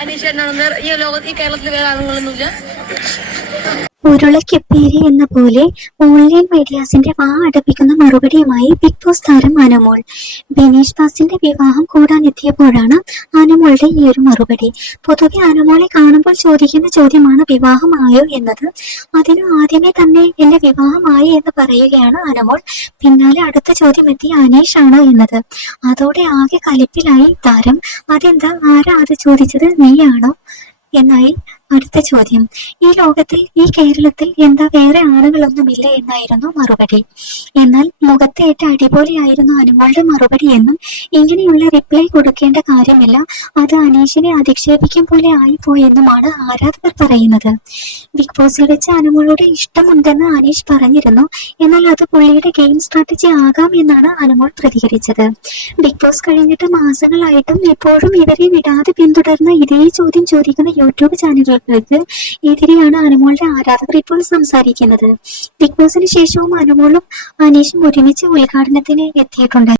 അനീഷേട്ടനാണെന്ന് ഈ ലോകത്ത് ഈ കേരളത്തിൽ വേറെ ആളുകളൊന്നുമില്ല ഉരുളയ്ക്കുപ്പേരി എന്ന പോലെ ഓൺലൈൻ മീഡിയാസിന്റെ വാ അടപ്പിക്കുന്ന മറുപടിയുമായി ബിഗ് ബോസ് താരം അനമോൾ. ബിനീഷ് ദാസിന്റെ വിവാഹം കൂടാനെത്തിയപ്പോഴാണ് അനമോളുടെ ഈ ഒരു മറുപടി. പൊതുവെ അനമോളെ കാണുമ്പോൾ ചോദിക്കുന്ന ചോദ്യമാണ് വിവാഹമായോ എന്നത്. അതിനു ആദ്യമേ തന്നെ എന്റെ വിവാഹമായി എന്ന് പറയുകയാണ് അനമോൾ. പിന്നാലെ അടുത്ത ചോദ്യം എത്തി അനീഷ് ആണോ എന്നത്. അതോടെ ആകെ കലിപ്പിലായി താരം. അതെന്താ? ആരാ അത് ചോദിച്ചത്? നീയാണോ? എന്നായി അടുത്ത ചോദ്യം. ഈ ലോകത്തിൽ ഈ കേരളത്തിൽ എന്താ വേറെ ആളുകളൊന്നുമില്ല എന്നായിരുന്നു മറുപടി. എന്നാൽ മുഖത്തേറ്റ അടിപൊളിയായിരുന്നു അനുമോളുടെ മറുപടി എന്നും ഇങ്ങനെയുള്ള റിപ്ലൈ കൊടുക്കേണ്ട കാര്യമില്ല. അത് അനീഷിനെ അധിക്ഷേപിക്കും പോലെ ആയിപ്പോയെന്നുമാണ് ആരാധകർ പറയുന്നത്. ബിഗ് ബോസിൽ വെച്ച് അനുമോളോട് ഇഷ്ടമുണ്ടെന്ന് അനീഷ് പറഞ്ഞിരുന്നു. എന്നാൽ അത് പുള്ളിയുടെ ഗെയിം സ്ട്രാറ്റജി ആകാം എന്നാണ് അനുമോൾ പ്രതികരിച്ചത്. ബിഗ് ബോസ് കഴിഞ്ഞിട്ട് മാസങ്ങളായിട്ടും ഇപ്പോഴും ഇവരെ വിടാതെ പിന്തുടർന്ന ഇതേ ചോദ്യം ചോദിക്കുന്ന യൂട്യൂബ് ചാനലുകൾക്ക് എതിരെയാണ് അനുമോളുടെ ആരാധകർ ഇപ്പോൾ സംസാരിക്കുന്നത്. ബിഗ് ബോസിന് ശേഷവും അനുമോളും അനീഷും ഒരുമിച്ച് ഉദ്ഘാടനത്തിന് എത്തിയിട്ടുണ്ട്.